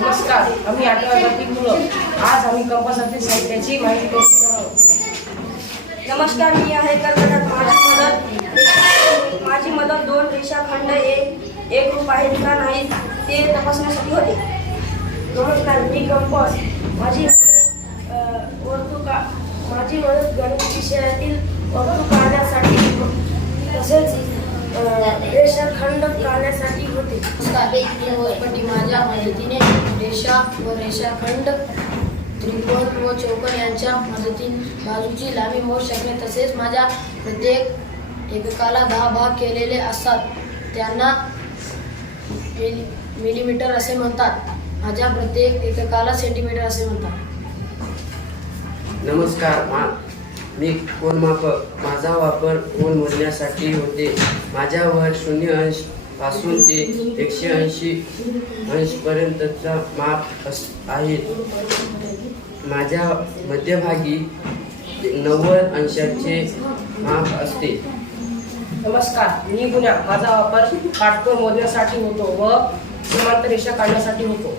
नमस्कार. आम्ही आठव्या वर्गातील मुलं आज आम्ही कंपासातील साहित्याची माहिती करून आहोत. नमस्कार मी आहे कर्नाटक माझी मदत. माझी मदत दोन रेषाखंड एक एक रूप आहेत का नाही ते तपासण्यासाठी होते. नमस्कार मी कंपास. माझी मदत, वर्तुका माझी मदत गणित विषयातील वर्तू काढण्यासाठी तसेच रेषाखंड काढण्यासाठी होते. माझ्या मदतीने रेषा व रेषाखंड त्रिकोण व चौकोन यांच्या मदतीने बाजूची लांबी मोजू शकणे तसेच माझ्या प्रत्येक एककाला दहा भाग केलेले असतात. त्यांना मिली मिलीमीटर असे म्हणतात. माझ्या प्रत्येक एककाला सेंटीमीटर असे म्हणतात. नमस्कार मा मी कोण मापक माझा वापर कोण मोजण्यासाठी होते? माझ्यावर शून्य अंश पासून ते एकशे ऐंशी अंशपर्यंतचा माप अस आहे. माझ्या मध्यभागी नव्वद अंशाचे माप असते. नमस्कार मी गुन्हा माझा वापर काटकोर मोजण्यासाठी होतो व समांतर रेषा काढण्यासाठी होतो.